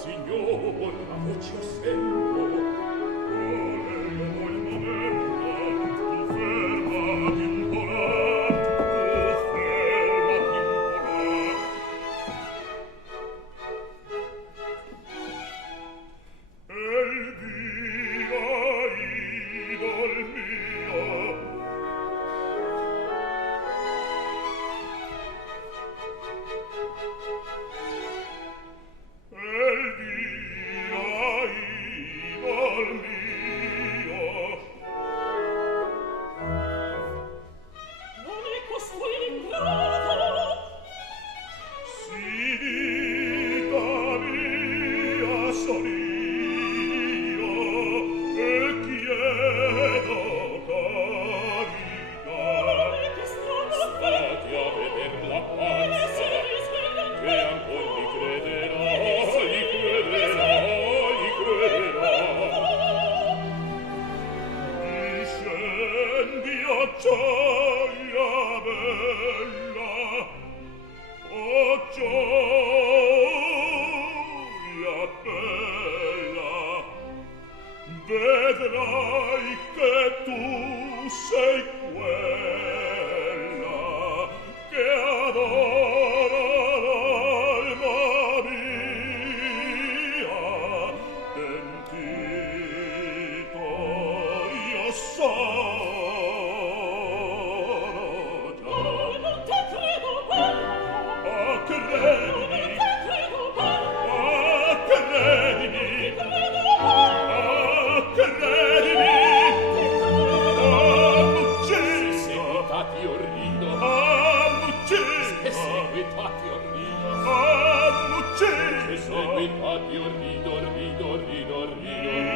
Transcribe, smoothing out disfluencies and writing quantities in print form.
Signor, la voce io sento. Io il momento, tu fermati un po' là, tu fermati un po' là. Elvira, idol mio, Elvira, idol mio. Non è costui l'ingrato? Si dica mia son io, e chiedo carità. Non è che stanno Stati a veder la pazza, che ancor gli crederà, gli crederà, gli crederà. Discendi a gioia bella, o gioia bella, vedrai che tu sei quella che adora l'alma mia. Pentito io sono già. Non te credo, bello! Ah, Non credimi, te credo, bello! ah, credimi, Credo, bello! ah, credimi. Ah, mucchino, Seguitati orrido, ah, e mucchino, seguitati orrido, ah, e mucchino. seguitati orrido, orrido, orrido, orrido.